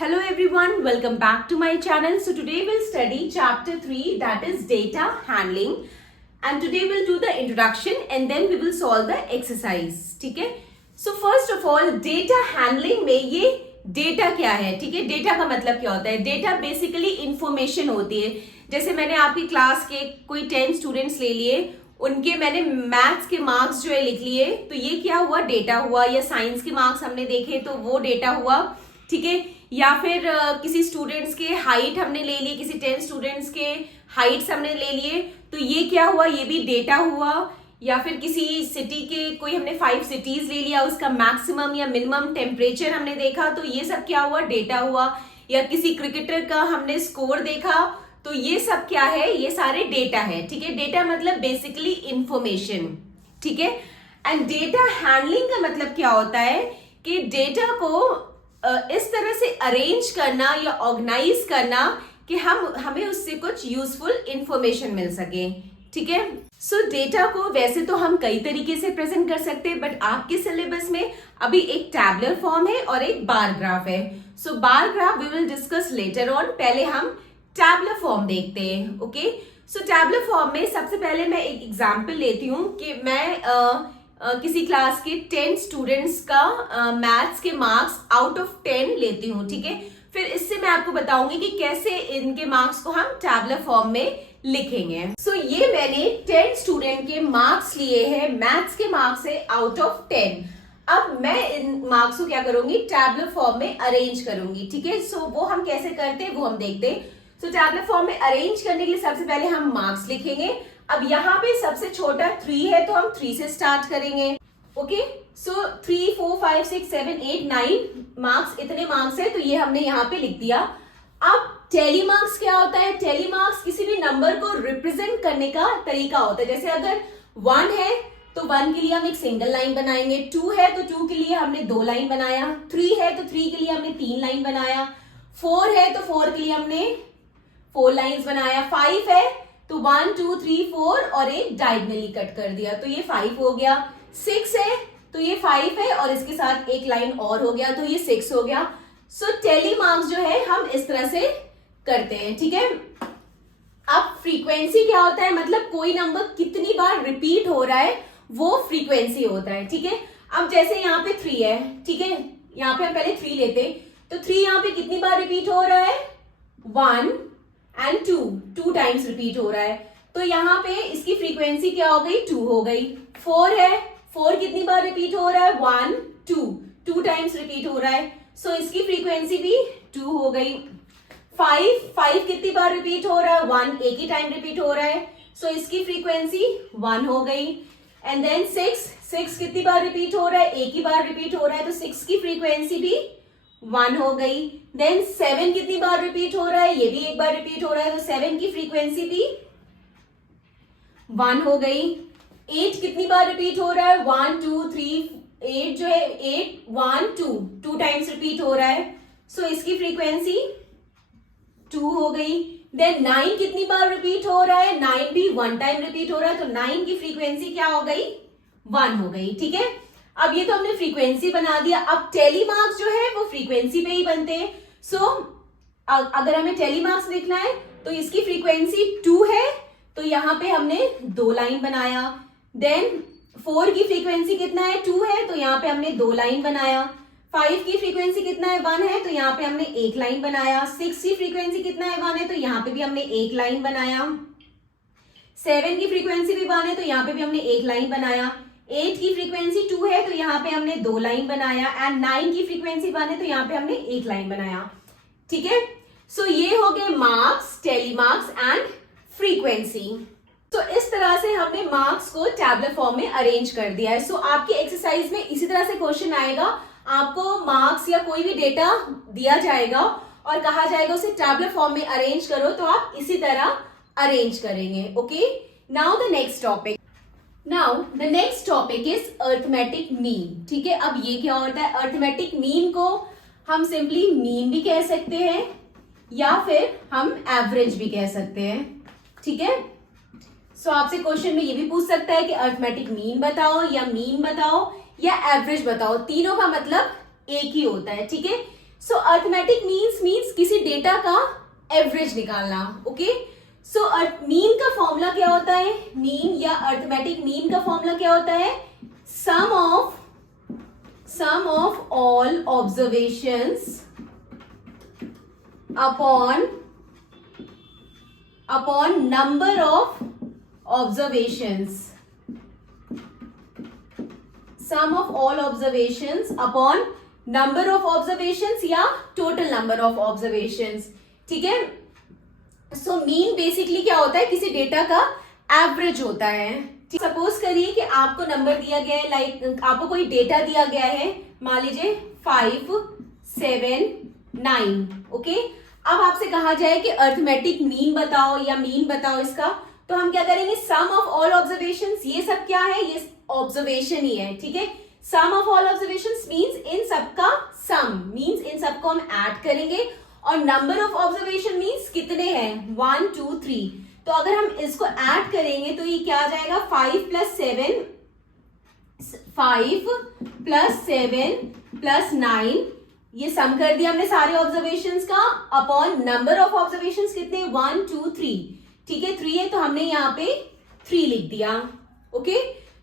Hello everyone, welcome back to my channel. So today we'll study chapter 3, that is data handling, and today we'll do the introduction and then we will solve the exercise. ठीक है? So first of all, data handling में ये data क्या है? ठीक है, data का मतलब क्या होता है? डेटा बेसिकली इंफॉर्मेशन होती है. जैसे मैंने आपकी क्लास के कोई 10 स्टूडेंट्स ले लिए, उनके मैंने मैथ्स के मार्क्स जो है लिख लिए, तो ये क्या हुआ? डेटा हुआ. या साइंस के मार्क्स हमने देखे तो वो डेटा हुआ. ठीक है, या फिर किसी स्टूडेंट्स के हाइट हमने ले लिए, किसी 10 स्टूडेंट्स के हाइट्स हमने ले लिए, तो ये क्या हुआ? ये भी डेटा हुआ. या फिर किसी सिटी के कोई हमने 5 सिटीज ले लिया, उसका मैक्सिमम या मिनिमम टेम्परेचर हमने देखा, तो ये सब क्या हुआ? डेटा हुआ. या किसी क्रिकेटर का हमने स्कोर देखा, तो ये सब क्या है? ये सारे डेटा है. ठीक है, डेटा मतलब बेसिकली इंफॉर्मेशन. ठीक है, एंड डेटा हैंडलिंग का मतलब क्या होता है कि डेटा को इस तरह से अरेंज करना या ऑर्गेनाइज करना कि हमें उससे कुछ यूजफुल इंफॉर्मेशन मिल सके. ठीक है, सो डेटा को वैसे तो हम कई तरीके से प्रेजेंट कर सकते हैं, बट आपके सिलेबस में अभी एक टैबुलर फॉर्म है और एक बार ग्राफ है. So bar graph we will discuss later on. पहले हम टैबुलर फॉर्म देखते हैं. ओके, सो टैबुलर फॉर्म में सबसे पहले मैं एक एग्जांपल लेती हूँ कि मैं किसी क्लास के 10 स्टूडेंट्स का मैथ्स के मार्क्स आउट ऑफ 10 लेती हूँ. ठीक है, फिर इससे मैं आपको बताऊंगी कि कैसे इनके मार्क्स को हम टैबुलर फॉर्म में लिखेंगे. सो ये मैंने 10 स्टूडेंट के मार्क्स लिए हैं, मैथ्स के मार्क्स है आउट ऑफ 10. अब मैं इन मार्क्स को क्या करूंगी? टैबुलर फॉर्म में अरेंज करूंगी. ठीक है, सो वो हम कैसे करते हैं वो हम देखते हैं. सो टैबुलर फॉर्म में अरेंज करने के लिए सबसे पहले हम मार्क्स लिखेंगे. अब यहाँ पे सबसे छोटा 3 है, तो हम 3 से स्टार्ट करेंगे. ओके, सो 3, 4, 5, 6, 7, 8, 9 मार्क्स, इतने मार्क्स है, तो ये हमने यहाँ पे लिख दिया. अब टेली मार्क्स क्या होता है? टेली मार्क्स किसी भी नंबर को रिप्रेजेंट करने का तरीका होता है. जैसे अगर 1 है तो 1 के लिए हम एक सिंगल लाइन बनाएंगे, 2 है तो 2 के लिए हमने 2 लाइन बनाया, 3 है तो 3 के लिए हमने 3 लाइन बनाया, 4 है तो 4 के लिए हमने 4 लाइन्स बनाया, 5 है तो 1, 2, 3, 4 और एक डायगोनली कट कर दिया, तो ये 5 हो गया. 6 है तो ये 5 है और इसके साथ एक लाइन और हो गया, तो ये 6 हो गया. सो टेली मार्क्स जो है हम इस तरह से करते हैं. ठीक है, अब फ्रीक्वेंसी क्या होता है? मतलब कोई नंबर कितनी बार रिपीट हो रहा है वो फ्रीक्वेंसी होता है. ठीक है, अब जैसे यहाँ पे 3 है, ठीक है, यहाँ पे हम पहले 3 लेते, तो 3 यहाँ पे कितनी बार रिपीट हो रहा है? 1 एंड 2 टाइम्स रिपीट हो रहा है, तो यहाँ पे इसकी फ्रीक्वेंसी क्या हो गई? 2 हो गई. 4 है, 4 कितनी बार रिपीट हो रहा है? 1, 2 टाइम्स रिपीट हो रहा है, सो इसकी फ्रीक्वेंसी भी 2 हो गई. 5 कितनी बार रिपीट हो रहा है? 1 एक ही टाइम रिपीट हो रहा है, सो इसकी फ्रीक्वेंसी 1 हो गई. एंड देन 6 कितनी बार रिपीट हो रहा है? एक ही बार रिपीट हो रहा है, तो 6 की फ्रीक्वेंसी भी 1 हो गई. देन 7 कितनी बार रिपीट हो रहा है? ये भी एक बार रिपीट हो रहा है, तो 7 की फ्रीक्वेंसी भी 1 हो गई. 8 कितनी बार रिपीट हो रहा है? 1, 2, 3, 8 जो है 8, 1, 2 टाइम्स रिपीट हो रहा है, सो इसकी फ्रीक्वेंसी 2 हो गई. देन 9 कितनी बार रिपीट हो रहा है? 9 भी 1 टाइम रिपीट हो रहा है, तो 9 की फ्रीक्वेंसी क्या हो गई? 1 हो गई. ठीक है, अब ये तो हमने फ्रीक्वेंसी बना दिया. अब टेली मार्क्स जो है वो फ्रीक्वेंसी पे ही बनते हैं. सो अगर हमें टेली मार्क्स लिखना है तो इसकी फ्रीक्वेंसी 2 है, तो यहाँ पे हमने 2 लाइन बनाया. देन 4 की फ्रीक्वेंसी कितना है? 2 है, तो यहाँ पे हमने 2 लाइन बनाया. 5 की फ्रीक्वेंसी कितना है? 1 है, तो यहाँ पे हमने एक लाइन बनाया. 6 की फ्रीक्वेंसी कितना है? 1 है, तो यहाँ पे भी हमने एक लाइन बनाया. 7 की फ्रीक्वेंसी भी 1 है, तो यहाँ पे भी हमने एक लाइन बनाया. 8 की फ्रीक्वेंसी 2 है, तो यहाँ पे हमने 2 लाइन बनाया. एंड 9 की फ्रीक्वेंसी 1 है, तो यहाँ पे हमने एक लाइन बनाया. ठीक है, सो ये हो गए marks, tally marks and frequency. तो इस तरह से हमने मार्क्स को टैबुलर फॉर्म में अरेंज कर दिया है. सो आपकी एक्सरसाइज में इसी तरह से क्वेश्चन आएगा. आपको मार्क्स या कोई भी डेटा दिया जाएगा और कहा जाएगा उसे टैबुलर फॉर्म में अरेंज करो, तो आप इसी तरह अरेंज करेंगे. Okay, now the next topic. Now the next topic is arithmetic mean. ठीक है, अब ये क्या होता है? अर्थमेटिक मीन को हम सिंपली मीन भी कह सकते हैं या फिर हम एवरेज भी कह सकते हैं. ठीक है, सो आपसे क्वेश्चन में ये भी पूछ सकता है कि अर्थमेटिक मीन बताओ या मीन बताओ या एवरेज बताओ. तीनों का मतलब एक ही होता है. ठीक है, सो अर्थमेटिक मीन्स किसी डेटा का एवरेज निकालना. ओके, सो मीन का फॉर्मूला क्या होता है? मीन या अर्थमेटिक मीन का फॉर्मूला क्या होता है? Sum of all observations upon number of observations. Sum of all observations upon number of observations या टोटल नंबर ऑफ ऑब्जर्वेशंस. ठीक है, सो मीन बेसिकली क्या होता है? किसी डेटा का एवरेज होता है. सपोज करिए कि आपको नंबर दिया गया है, लाइक आपको कोई डेटा दिया गया है, मान लीजिए 5, 7, 9. ओके, अब आपसे कहा जाए कि अर्थमेटिक मीन बताओ या मीन बताओ इसका, तो हम क्या करेंगे? सम ऑफ ऑल ऑब्जर्वेशंस. ये सब क्या है? ये ऑब्जर्वेशन ही है. ठीक है, sum of all observations means इन सबका सम, मींस इन सबको हम ऐड करेंगे. और नंबर ऑफ ऑब्जर्वेशन मींस कितने हैं? 1, 2, 3. तो अगर हम इसको ऐड करेंगे तो ये क्या आ जाएगा? 5 + 7 + 9. ये सम कर दिया हमने सारे ऑब्जर्वेशंस का अपॉन नंबर ऑफ ऑब्जर्वेशंस कितने? 1, 2, 3. ठीक है, 3 है तो हमने यहाँ पे 3 लिख दिया. ओके,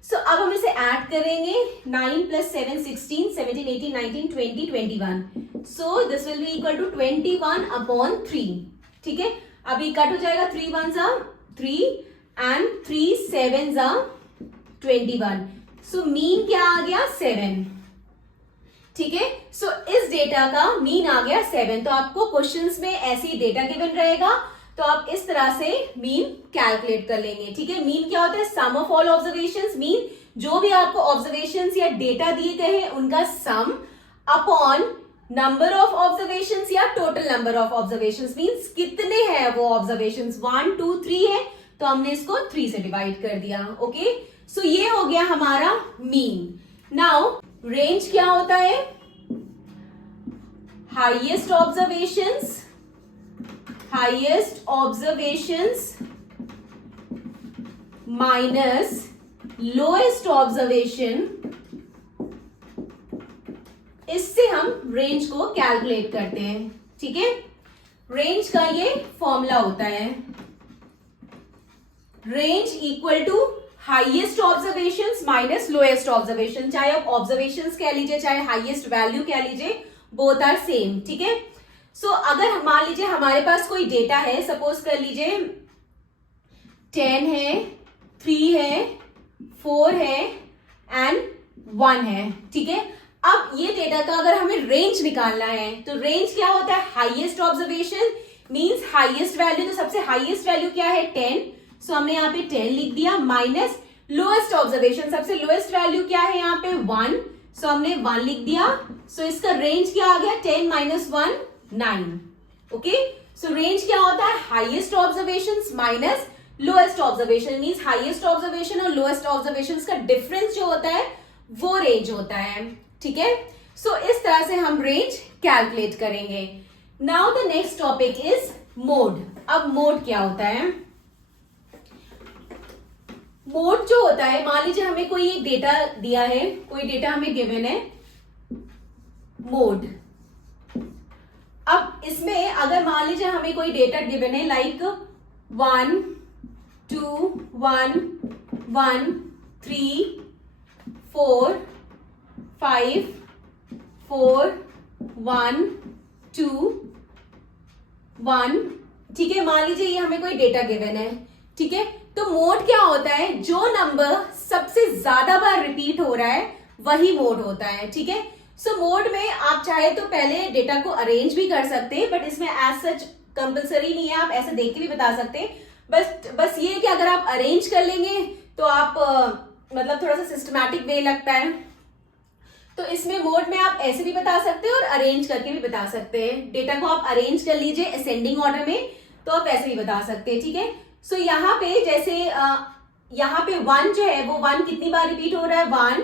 सो अब हम इसे ऐड करेंगे. 9 + 7 16, 17, 18, 19, 20, 21. So this will be equal to 21/3. ठीक है, अब ये कट हो जाएगा. 3 1s are 3 and 3 7s are 21. So mean क्या आ गया? 7. ठीक है, सो इस डेटा का मीन आ गया 7. तो आपको क्वेश्चंस में ऐसी डेटा गिवन रहेगा तो आप इस तरह से मीन कैलकुलेट कर लेंगे. ठीक है, मीन क्या होता है? Sum of all observations. Mean जो भी आपको ऑब्जर्वेशंस या डेटा दिए गए हैं उनका sum upon number of observations या total number of observations. Means कितने हैं वो ऑब्जर्वेशंस? 1, 2, 3 है तो हमने इसको 3 से डिवाइड कर दिया. ओके, सो ये हो गया हमारा मीन. नाउ रेंज क्या होता है? Highest observations minus lowest observation. इससे हम रेंज को कैलकुलेट करते हैं. ठीक है, रेंज का ये फॉर्मूला होता है. Range equal to highest observations minus lowest observation. चाहे आप ऑब्जर्वेशंस कह लीजिए चाहे हाईएस्ट वैल्यू कह लीजिए, बोथ आर सेम. ठीक है, सो अगर मान लीजिए हमारे पास कोई डेटा है, सपोज कर लीजिए 10 है, 3 है, 4 है एंड 1 है. ठीक है, अब ये डेटा का अगर हमें रेंज निकालना है तो रेंज क्या होता है? Highest observation means highest value. तो सबसे हाईएस्ट वैल्यू क्या है? 10. सो हमने यहाँ पे 10 लिख दिया माइनस लोएस्ट ऑब्जर्वेशन. सबसे लोएस्ट वैल्यू क्या है? यहाँ पे 1. सो हमने 1 लिख दिया. सो इसका रेंज क्या आ गया? 10 - 1 9. ओके, सो रेंज क्या होता है? Highest observation minus lowest observation. Means highest observation और लोएस्ट ऑब्जर्वेशन का डिफरेंस जो होता है वो रेंज होता है. ठीक है, सो इस तरह से हम रेंज कैलकुलेट करेंगे. Now the next topic is mode. अब मोड क्या होता है? मोड जो होता है, मान लीजिए हमें कोई एक डेटा दिया है, कोई डेटा हमें गिवन है मोड. अब इसमें अगर मान लीजिए हमें कोई डेटा गिवन है लाइक 1 2 1 1 3 4 5 4 1 2 1. ठीक है, मान लीजिए ये हमें कोई डेटा गिवन है. ठीक है, तो मोड क्या होता है? जो नंबर सबसे ज्यादा बार रिपीट हो रहा है वही मोड होता है. ठीक है, सो मोड में आप चाहे तो पहले डेटा को अरेंज भी कर सकते हैं, बट इसमें एज सच कंपलसरी नहीं है, आप ऐसे देख के भी बता सकते हैं. बस ये है कि अगर आप अरेंज कर लेंगे तो आप मतलब थोड़ा सा सिस्टमैटिक वे लगता है. तो इसमें मोड में आप ऐसे भी बता सकते हैं और अरेंज करके भी बता सकते हैं. डेटा को आप अरेंज कर लीजिए असेंडिंग ऑर्डर में तो आप ऐसे भी बता सकते हैं. ठीक है, सो यहाँ पे जैसे यहाँ पे 1 जो है वो 1 कितनी बार रिपीट हो रहा है? 1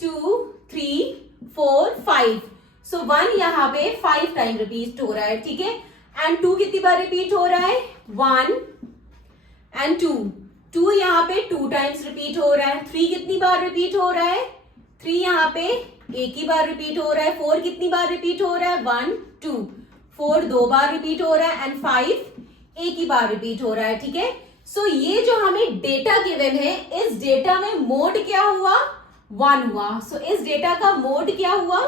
2 3 4 5. सो 1 यहाँ पे 5 टाइम रिपीट हो रहा है. ठीक है, एंड 2 कितनी बार रिपीट हो रहा है? 1 एंड 2 यहाँ पे 2 टाइम्स रिपीट हो रहा है. 3 कितनी बार रिपीट हो रहा है? 3 यहाँ पे एक ही बार रिपीट हो रहा है, 4 कितनी बार रिपीट हो रहा है, 1 2, 4 2 बार रिपीट हो रहा है, एंड 5 एक ही बार रिपीट हो रहा है, ठीक है। सो ये जो हमें डेटा गिवन है, इस डेटा में मोड क्या हुआ, 1 हुआ। सो इस डेटा का मोड क्या हुआ,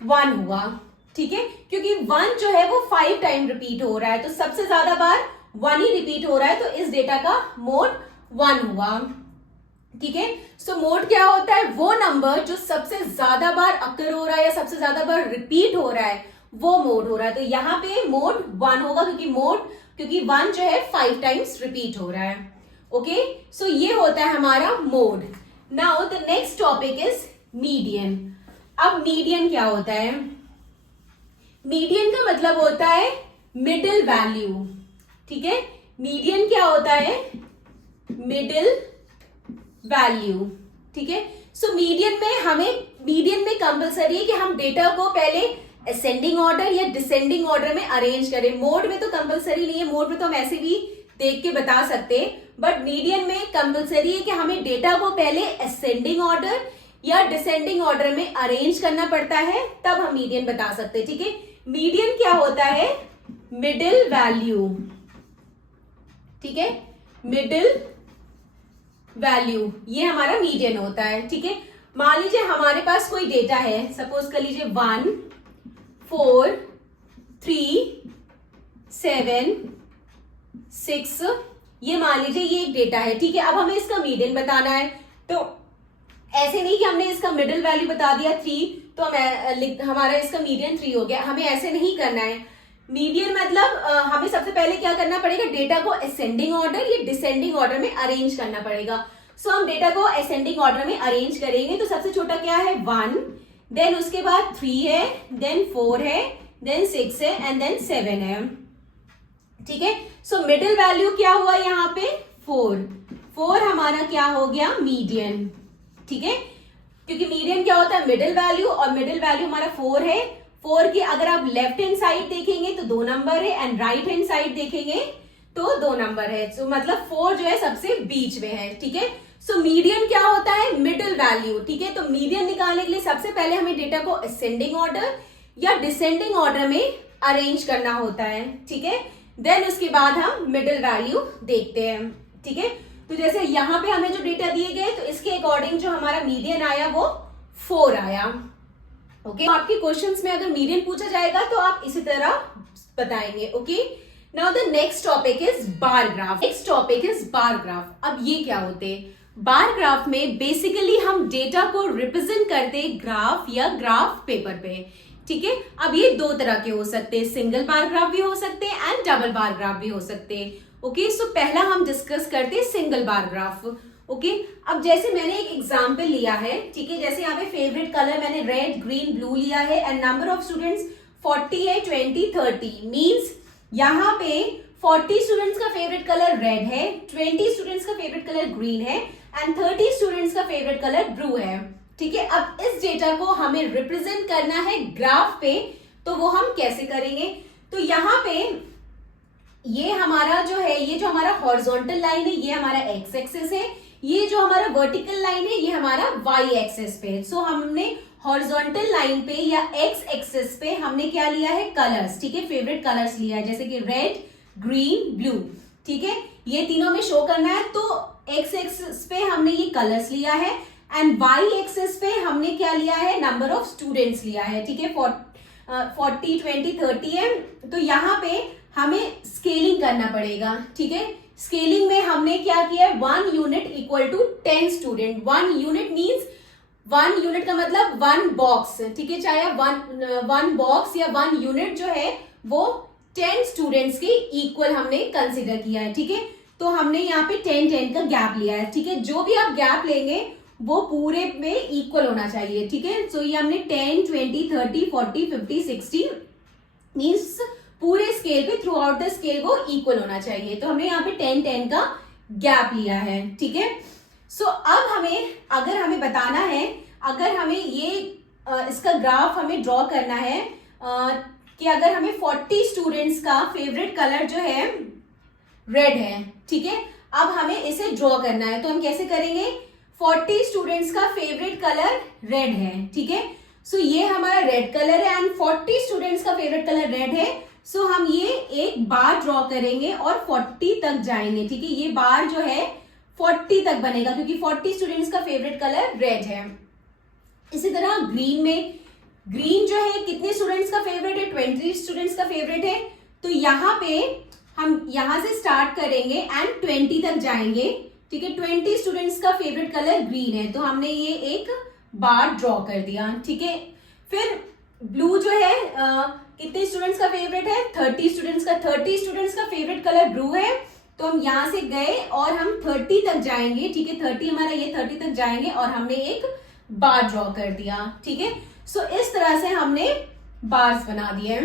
1 हुआ, ठीक है, क्योंकि 1 जो है वो 5 टाइम रिपीट हो रहा है, तो सबसे ज्यादा बार 1 ही रिपीट हो रहा है, तो इस डेटा का मोड 1 हुआ, ठीक है। सो मोड क्या होता है, वो नंबर जो सबसे ज्यादा बार अकर हो रहा है या सबसे ज्यादा बार रिपीट हो रहा है, वो मोड हो रहा है। तो यहाँ पे मोड 1 होगा, क्योंकि 1 जो है 5 टाइम्स रिपीट हो रहा है। ओके, सो ये होता है हमारा mode. Now the next topic is median. अब मीडियन क्या होता है, मीडियन का मतलब होता है मिडिल वैल्यू, ठीक है। मीडियन क्या होता है, मिडिल वैल्यू, ठीक है। सो मीडियन में कंपलसरी है कि हम डेटा को पहले असेंडिंग ऑर्डर या डिसेंडिंग ऑर्डर में अरेंज करें। मोड में तो कंपलसरी नहीं है, मोड में तो हम ऐसे भी देख के बता सकते हैं, बट मीडियन में कंपलसरी है कि हमें डेटा को पहले असेंडिंग ऑर्डर या डिसेंडिंग ऑर्डर में अरेंज करना पड़ता है, तब हम मीडियन बता सकते हैं, ठीक है। मीडियन क्या होता है, मिडिल वैल्यू, ठीक है, मिडिल वैल्यू, ये हमारा मीडियन होता है, ठीक है। मान लीजिए हमारे पास कोई डेटा है, सपोज कर लीजिए 1 4 3 7 6, ये मान लीजिए ये एक डेटा है, ठीक है। अब हमें इसका मीडियन बताना है, तो ऐसे नहीं कि हमने इसका मिडिल वैल्यू बता दिया 3 तो हमारा इसका मीडियन 3 हो गया, हमें ऐसे नहीं करना है। मीडियन मतलब हमें सबसे पहले क्या करना पड़ेगा, डेटा को असेंडिंग ऑर्डर या डिसेंडिंग ऑर्डर में अरेंज करना पड़ेगा। सो हम डेटा को असेंडिंग ऑर्डर में अरेंज करेंगे, तो सबसे छोटा क्या है 1, देन उसके बाद 3 है, देन 4 है, देन 6 है, एंड देन 7 है, ठीक है। सो मिडिल वैल्यू क्या हुआ यहाँ पे 4 हमारा क्या हो गया, मीडियन, ठीक है, क्योंकि मीडियन क्या होता है, मिडिल वैल्यू, और मिडिल वैल्यू हमारा 4 है। 4 के अगर आप लेफ्ट हैंड साइड देखेंगे तो 2 नंबर है, एंड राइट हैंड साइड देखेंगे तो 2 नंबर है, तो मतलब 4 जो है सबसे बीच में है, ठीक है। सो मीडियन क्या होता है, मिडिल वैल्यू, ठीक है। तो मीडियन निकालने के लिए सबसे पहले हमें डेटा को असेंडिंग ऑर्डर या डिसेंडिंग ऑर्डर में अरेंज करना होता है, ठीक है। देन उसके बाद हम मिडिल वैल्यू देखते हैं, ठीक है। तो जैसे यहाँ पे हमें जो डेटा दिए गए, तो इसके अकॉर्डिंग जो हमारा मीडियन आया वो 4 आया, ओके। आपके क्वेश्चंस में अगर मीडियन पूछा जाएगा तो आप इसी तरह बताएंगे, okay. Now the next topic is bar graph. Next topic is bar graph. अब ये क्या होते हैं, बार ग्राफ में बेसिकली हम डेटा को रिप्रेजेंट करते हैं ग्राफ या ग्राफ पेपर पे, ठीक है। अब ये 2 तरह के हो सकते हैं, सिंगल बार ग्राफ भी हो सकते हैं एंड डबल बार ग्राफ भी हो सकते हैं, ओके। सो पहला हम डिस्कस करते हैं सिंगल बार ग्राफ, ओके। अब जैसे मैंने एक एग्जांपल लिया है, ठीक है, जैसे यहाँ पे फेवरेट कलर मैंने रेड ग्रीन ब्लू लिया है, एंड नंबर ऑफ स्टूडेंट्स 40 है, 20 30 मींस यहाँ पे 40 स्टूडेंट्स का फेवरेट कलर रेड है, 20 स्टूडेंट्स का फेवरेट कलर ग्रीन है, एंड 30 स्टूडेंट्स का फेवरेट कलर ब्लू है, ठीक है। अब इस डेटा को हमें रिप्रेजेंट करना है ग्राफ पे, तो वो हम कैसे करेंगे, तो यहाँ पे ये हमारा जो है, ये जो हमारा हॉरिजॉन्टल लाइन है ये हमारा एक्स एक्सिस है, ये जो हमारा वर्टिकल लाइन है ये हमारा वाई एक्सिस पे। सो हमने हॉरिजॉन्टल लाइन पे या एक्स एक्सिस पे हमने क्या लिया है, कलर्स, ठीक है, फेवरेट कलर्स लिया है, जैसे कि रेड ग्रीन ब्लू, ठीक है, ये तीनों में शो करना है। तो एक्स एक्सिस पे हमने ये कलर्स लिया है, एंड वाई एक्सिस पे हमने क्या लिया है, नंबर ऑफ स्टूडेंट्स लिया है, ठीक है, 40 20 30 है। तो यहाँ पे हमें स्केलिंग करना पड़ेगा, ठीक है। स्केलिंग में हमने क्या किया है, 1 unit equal to 10 student. 1 unit means 1 unit का मतलब 1 बॉक्स, ठीक है, चाहे 1 बॉक्स या 1 यूनिट जो है वो 10 स्टूडेंट्स के इक्वल हमने कंसिडर किया है, ठीक है। तो हमने यहाँ पे 10 का गैप लिया है, ठीक है। जो भी आप गैप लेंगे वो पूरे में इक्वल होना चाहिए, ठीक है। सो ये हमने 10 20 30 40 50 60 मीन्स पूरे स्केल पे थ्रू आउट द स्केल वो इक्वल होना चाहिए। तो हमने यहाँ पे 10 का गैप लिया है, ठीक है। सो अब अगर हमें बताना है, अगर हमें ये इसका ग्राफ हमें ड्रॉ करना है कि अगर हमें 40 स्टूडेंट्स का फेवरेट कलर जो है रेड है, ठीक है, अब हमें इसे ड्रॉ करना है, तो हम कैसे करेंगे, 40 स्टूडेंट्स का फेवरेट कलर रेड है, ठीक है। सो ये हमारा रेड कलर है एंड 40 स्टूडेंट्स का फेवरेट कलर रेड है। सो हम ये एक बार ड्रॉ करेंगे और 40 तक जाएंगे, ठीक है। ये बार जो है 40 तक बनेगा क्योंकि 40 स्टूडेंट्स का फेवरेट कलर रेड है। इसी तरह ग्रीन में, ग्रीन जो है कितने स्टूडेंट्स का फेवरेट है, 20 स्टूडेंट्स का फेवरेट है। तो यहाँ पे हम यहाँ से स्टार्ट करेंगे एंड 20 तक जाएंगे, ठीक है। 20 स्टूडेंट्स का फेवरेट कलर ग्रीन है, तो हमने ये एक बार ड्रॉ कर दिया, ठीक है। फिर ब्लू जो है कितने स्टूडेंट्स का फेवरेट है, 30 स्टूडेंट्स का। 30 स्टूडेंट्स का फेवरेट कलर ब्लू है, तो हम यहाँ से गए और हम 30 तक जाएंगे, ठीक है। 30 हमारा ये 30 तक जाएंगे और हमने एक बार ड्रॉ कर दिया, ठीक है। सो इस तरह से हमने बार्स बना दिए,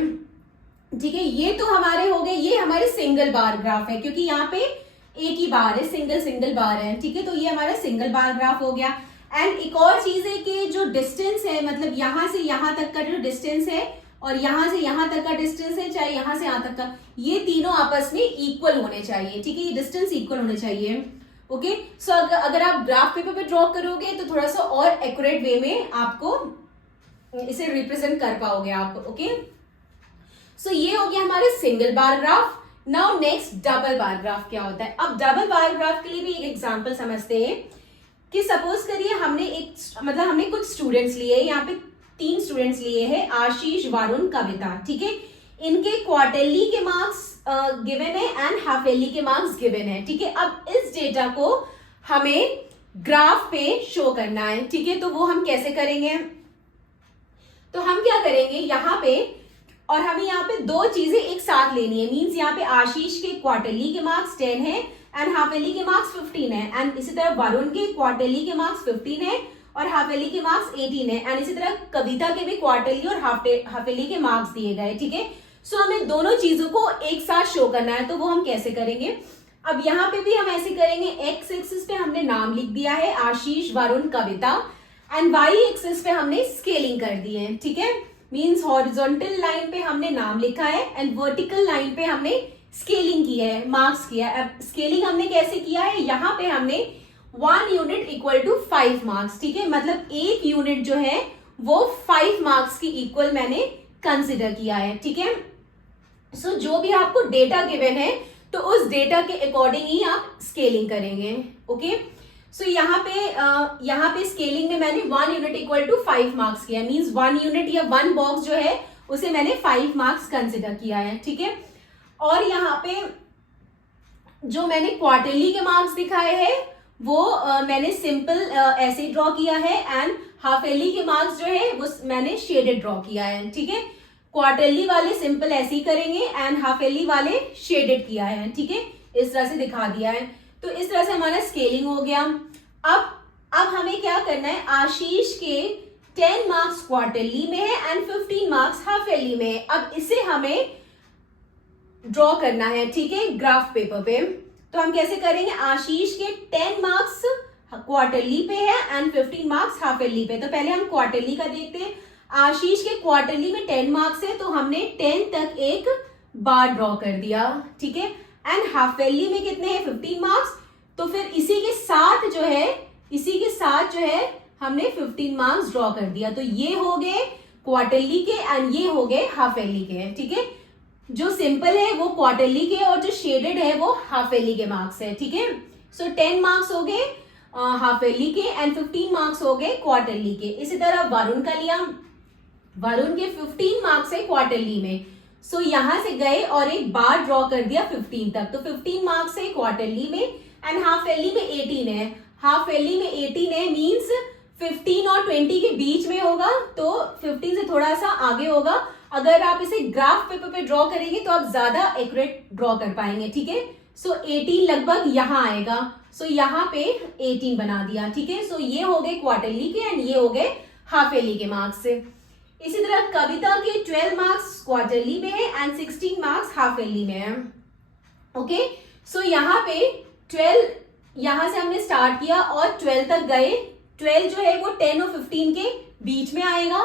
ठीक है। ये तो हमारे हो गए, ये हमारे सिंगल बार ग्राफ है क्योंकि यहाँ पे एक ही बार है, सिंगल बार है, ठीक है। तो ये हमारा सिंगल बार ग्राफ हो गया। एंड एक और चीज है कि जो डिस्टेंस है, मतलब यहां से यहां तक का जो डिस्टेंस है और यहां से यहां तक का डिस्टेंस है, चाहे यहां से यहां तक का, ये तीनों आपस में इक्वल होने चाहिए, ठीक है। ये डिस्टेंस इक्वल होने चाहिए, ओके। सो अगर आप ग्राफ पेपर पे ड्रॉ करोगे तो थोड़ा सा और एक्यूरेट वे में आपको इसे रिप्रेजेंट कर पाओगे आप, ओके। सो ये हो गया हमारे single bar graph. Now next double bar graph क्या होता है। अब डबल बार ग्राफ के लिए भी एक एग्जांपल समझते हैं कि सपोज करिए हमने कुछ स्टूडेंट्स लिए, यहाँ पे 3 स्टूडेंट्स लिए हैं, आशीष, वरुण, कविता, ठीक है। इनके क्वार्टरली के मार्क्स गिवन है एंड हाफ ईयरली के मार्क्स गिवन है, ठीक है। अब इस डेटा को हमें ग्राफ पे शो करना है, ठीक है। तो वो हम कैसे करेंगे, तो हम क्या करेंगे यहाँ पे, और हमें यहाँ पे 2 चीजें एक साथ लेनी है। मींस यहाँ पे आशीष के क्वार्टरली के मार्क्स 10 है एंड हाफ ईयरली के मार्क्स 15 है। एंड इसी तरह वरुण के क्वार्टरली के मार्क्स 15 है और हाफ ईयरली के मार्क्स 18 है। एंड इसी तरह कविता के भी क्वार्टरली और हाफ ईयरली के मार्क्स दिए गए, ठीक है। सो हमें दोनों चीजों को एक साथ शो करना है, तो वो हम कैसे करेंगे। अब यहाँ पे भी हम ऐसे करेंगे, एक्स एक्सिस पे हमने नाम लिख दिया है आशीष, वरुण, कविता, एंड वाई एक्सिस पे हमने स्केलिंग कर दी है, ठीक है। मींस हॉरिजॉन्टल लाइन पे हमने नाम लिखा है एंड वर्टिकल लाइन पे हमने स्केलिंग किया है, मार्क्स किया है। अब स्केलिंग हमने कैसे किया है, यहाँ पे हमने 1 यूनिट इक्वल टू 5 मार्क्स, ठीक है। मतलब 1 यूनिट जो है वो 5 मार्क्स की इक्वल मैंने कंसिडर किया है, ठीक है। सो जो भी आपको डेटा गिवन है तो उस डेटा के अकॉर्डिंग ही आप स्केलिंग करेंगे, ओके। सो यहाँ पे स्केलिंग में मैंने 1 यूनिट इक्वल टू 5 मार्क्स किया, मींस 1 यूनिट या 1 बॉक्स जो है उसे मैंने 5 मार्क्स कंसिडर किया है, ठीक है। और यहाँ पे जो मैंने क्वार्टरली के मार्क्स दिखाए हैं वो मैंने सिंपल ऐसे ड्रॉ किया है एंड हाफ ईयरली के मार्क्स जो है वो मैंने शेडेड ड्रॉ किया है, ठीक है। क्वार्टरली वाले सिंपल ऐसे ही करेंगे एंड हाफ ईयरली वाले शेडेड किया है, ठीक है। इस तरह से दिखा दिया है। तो इस तरह से हमारा स्केलिंग हो गया। अब हमें क्या करना है, आशीष के 10 मार्क्स क्वार्टरली में है एंड 15 मार्क्स हाफ ईयरली में है। अब इसे हमें ड्रॉ करना है, ठीक है, ग्राफ पेपर पे। तो हम कैसे करेंगे, आशीष के 10 मार्क्स क्वार्टरली पे है एंड 15 मार्क्स हाफ ईयरली पे। तो पहले हम क्वार्टरली का देखते हैं। आशीष के क्वार्टरली में 10 मार्क्स है तो हमने 10 तक एक बार ड्रॉ कर दिया, ठीक है। एंड हाफ ईयरली में कितने हैं, 15 मार्क्स। तो फिर इसी के साथ जो है हमने 15 मार्क्स ड्रॉ कर दिया। तो ये हो गए क्वार्टरली के एंड ये हो गए हाफ ईयरली के, ठीक है। जो सिंपल है वो क्वार्टरली के और जो शेडेड है वो हाफ ईयरली के मार्क्स है, ठीक है। सो 10 मार्क्स हो गए हाफ ईयरली के एंड 15 मार्क्स हो गए क्वार्टरली के। इसी तरह वरुण का लिया, वरुण के 15 मार्क्स है क्वार्टरली में। सो यहां से गए और एक बार ड्रॉ कर दिया 15 तक। तो 15 मार्क्स है क्वार्टरली में एंड हाफ ईयरली में 18 है। हाफ ईयरली में 18 है मींस 15 और 20 के बीच में होगा, तो 15 से थोड़ा सा आगे होगा। अगर आप इसे ग्राफ पेपर पे ड्रॉ करेंगे तो आप ज्यादा एक्यूरेट ड्रॉ कर पाएंगे, ठीक है। सो 18 लगभग यहाँ आएगा। सो यहाँ पे 18 बना दिया, ठीक है। सो ये हो गए क्वार्टरली के एंड ये हो गए हाफ ईयरली के मार्क्स से। इसी तरह कविता के 12 मार्क्स क्वार्टरली में है एंड 16 मार्क्स हाफ ईयरली में है, ओके। सो यहाँ पे 12 यहां से हमने स्टार्ट किया और 12 तक गए। 12 जो है वो 10 और 15 के बीच में आएगा।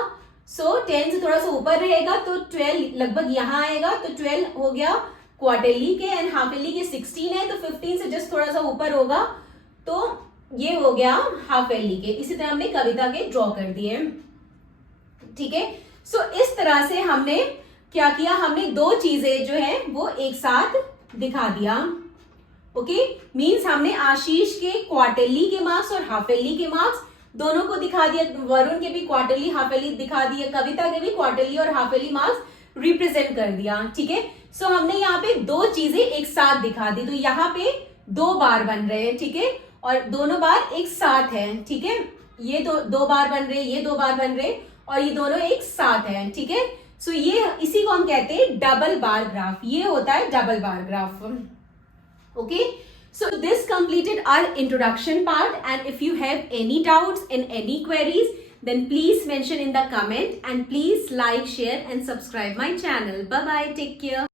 सो 10 से थोड़ा सा ऊपर रहेगा तो 12 लगभग यहाँ आएगा। तो 12 हो गया क्वार्टरली के एंड हाफ ईयरली के 16 है तो 15 से जस्ट थोड़ा सा ऊपर होगा तो ये हो गया हाफ वैली के, इसी तरह हमने कविता के ड्रॉ कर दिए, ठीक है। सो इस तरह से हमने क्या किया, हमने दो चीजें जो है वो एक साथ दिखा दिया। ओके, मींस हमने आशीष के क्वार्टरली के मार्क्स और हाफ ईयरली के मार्क्स दोनों को दिखा दिया, वरुण के भी क्वार्टरली हाफ ईयरली दिखा दिए, कविता के भी क्वार्टरली और हाफ ईयरली मार्क्स रिप्रेजेंट कर दिया, ठीक है। सो हमने यहाँ पे दो चीजें एक साथ दिखा दी, तो यहाँ पे दो बार बन रहे हैं, ठीक है, और दोनों बार एक साथ है, ठीक है। ये दो बार बन रहे, ये दो बार बन रहे, और ये दोनों एक साथ है, ठीक है। सो ये इसी को हम कहते हैं डबल बार ग्राफ, ये होता है double bar graph. Okay, so this completed our introduction part, and if you have any doubts and any queries, then please mention in the comment, and please like, share and subscribe my channel. Bye bye, take care.